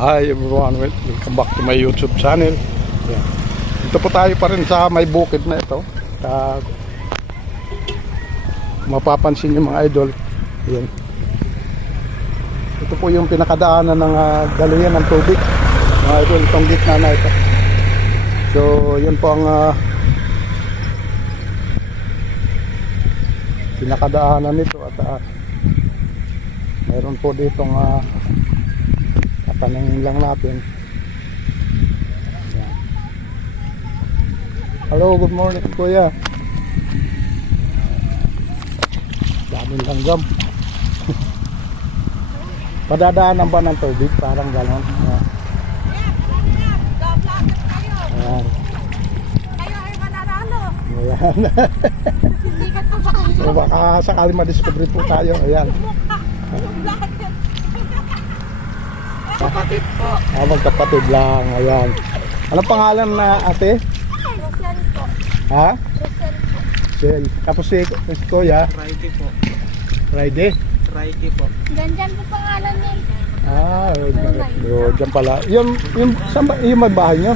Hi everyone, welcome back to my YouTube channel. Yan. Ito po tayo pa rin sa may bukid na ito. Uh, mapapansin niyo mga idol. Yan. Ito po yung pinakadaanan ng uh, galuyan ng tubig. Mga idol, itong gitna na ito. So, yun po ang ah, pinakadaanan nito at ah, mayroon po ditong uh, tatanungin lang natin. Hello, good morning kuya. Daming langgam. Padadaanan ba ng tubig? Parang gano'n. Yan. Ayan. Ayan. So baka sakali madiscover po tayo. Ayan. Kapatid po. Ah, magkapatid lang. Ayan. Anong pangalan na ate? Rosel po. Ha? Rosel po. Sel. Tapos si, si Kuya? Friday po. Friday? Friday po. Ganyan po pangalan niya. Ah, yun, dyan pala. Yung, yung, saan ba, yung may bahay nyo?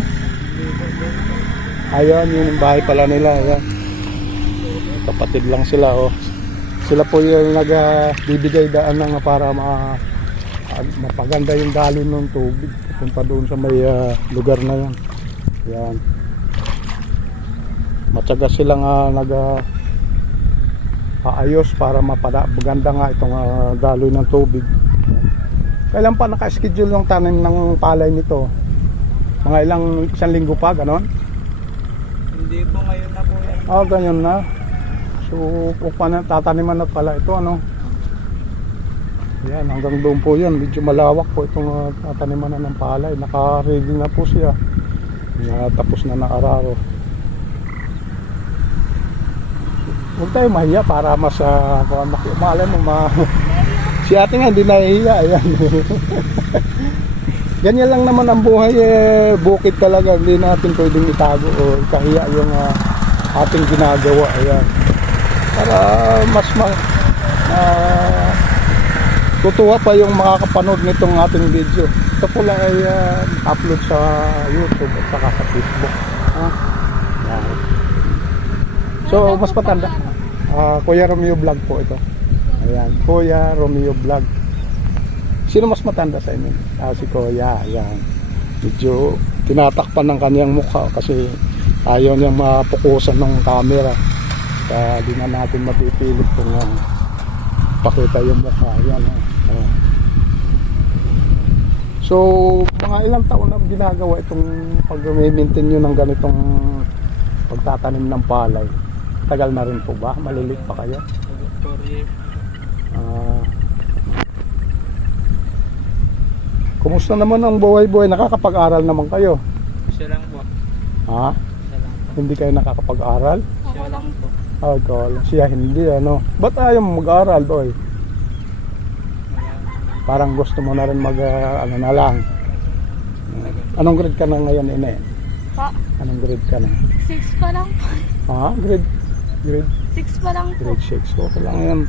Ayun, yun yung bahay pala nila. Ayan. Kapatid lang sila, oh. Sila po yung nagbibigay daan ng para ma, ah, mapaganda yung daloy ng tubig. Punta doon sa may ah, lugar na yan. Yan. Matyaga silang uh, nag ah, aayos para mapada maganda nga itong ah, daloy ng tubig. Kailan pa naka-schedule yung tanim ng palay nito? Mga ilang isang linggo pa, ganon? Hindi po ngayon na po yan. Ah, ganyan na. So, pa na, tataniman na pala ito, ano? Yan, hanggang doon po yan. Medyo malawak po itong uh, tataniman na ng palay. Naka-ready na po siya. Na, tapos na nakararo. Huwag tayo mahiya para mas uh, malay mo ma si ate nga hindi nahihiya ayan ganyan lang naman ang buhay eh bukid talaga hindi natin pwedeng itago o ikahiya yung ah, ating ginagawa ayan para mas ma ah, tutuwa pa yung makakapanood nitong ating video ito po lang ay ah, upload sa youtube at saka sa facebook ha? Yan. So, mas patanda. Ah, Kuya Romeo Vlog po ito. Ayan, Kuya Romeo Vlog. Sino mas matanda sa inyo? Ah, si Kuya, ayan. Medyo tinatakpan ng kanyang mukha kasi ayaw niyang mapukusan ng camera. Kaya di na natin mapipilit kung uh, pakita yung mukha. Ayan, ah. So, mga ilang taon na ginagawa itong pag-maintain nyo ng ganitong pagtatanim ng palay. Tagal na rin po ba? Malilit pa kayo? Years. Ah. kumusta naman ang buhay-buhay? Nakakapag-aral naman kayo? Siya lang po. Ha? Siya lang po. Hindi kayo nakakapag-aral? Siya lang po. Ah, ikaw lang. Siya hindi, ano? Ba't ayaw mag-aral, boy? Parang gusto mo na rin mag, ah, ano na lang. Anong grade ka na ngayon, ine? Pa, Anong grade ka na? six pa lang. Ha? Grade? Grade? Six pa lang po. grade 6 okay lang yan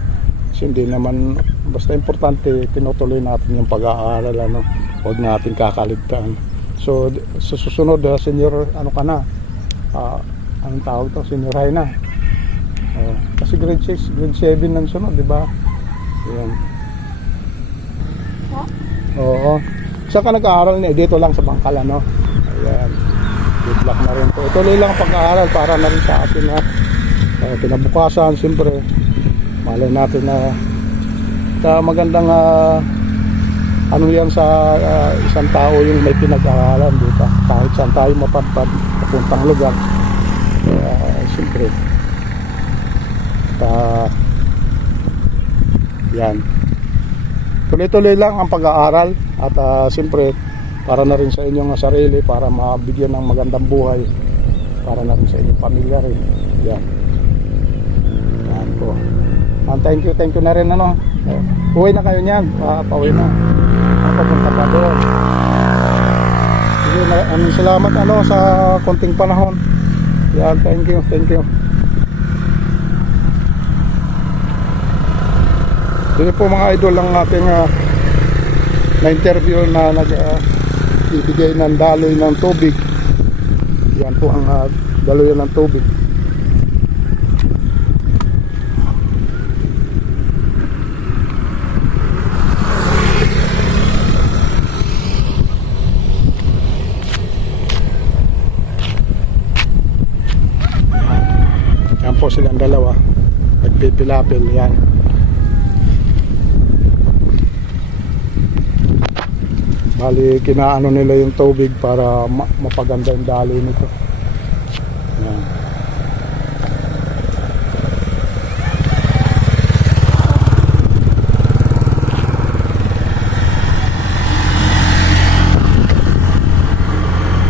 kasi hindi naman basta importante tinutuloy natin yung pag-aaral ano huwag natin kakaligtaan so sa susunod uh, senior ano ka na Ah, anong tawag to senior high na oh, kasi grade 6 grade 7 nang sunod di ba yan Ha? oo. Saan ka nag-aaral na dito lang sa Bangkal ano ayan. Good luck na rin po. Ituloy lang ang pag-aaral para na rin sa atin ha? Uh, siyempre malay natin na ta magandang ah, ano yan sa ah, isang tao yung may pinag-aralan di ba? Kahit saan tayo mapadpad papuntang lugar kaya siyempre. Ta yan tuloy-tuloy lang ang pag-aaral at ah, siyempre para na rin sa inyong sarili para mabigyan ng magandang buhay para na rin sa inyong pamilya rin. Yan. Yan po. Ah, thank you thank you na rin ano? Uwi na kayo niyan. Pa, pauwi na. Ah, papunta pa doon. Sige ano, salamat ano sa konting panahon. Yan thank you thank you Sige po mga idol ang ating ah, na-interview na nag ah, ibigay ng daloy ng tubig. Yan po ang uh, daloy ng tubig. Yan po silang dalawa. Nagpipilapil yan. Bali, kinaano nila yung tubig para ma- mapaganda yung daloy nito. Yan.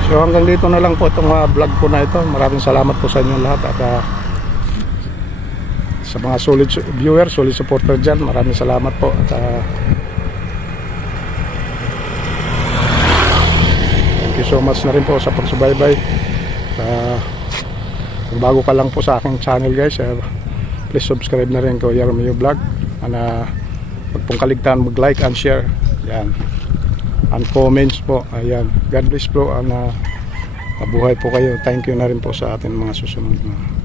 So hanggang dito na lang po itong ah, vlog ko na ito. Maraming salamat po sa inyo lahat at ah, sa mga solid viewers, solid supporter dyan. Maraming salamat po at ah, thank you so much na rin po sa pagsubaybay. Uh, bago ka lang po sa aking channel guys, eh, please subscribe na rin ko Yarmio Vlog. And, uh, huwag pong kaligtaan mag-like and share. Yan and comments po. Ayan. God bless po. And, uh, mabuhay po kayo. Thank you na rin po sa atin mga susunod na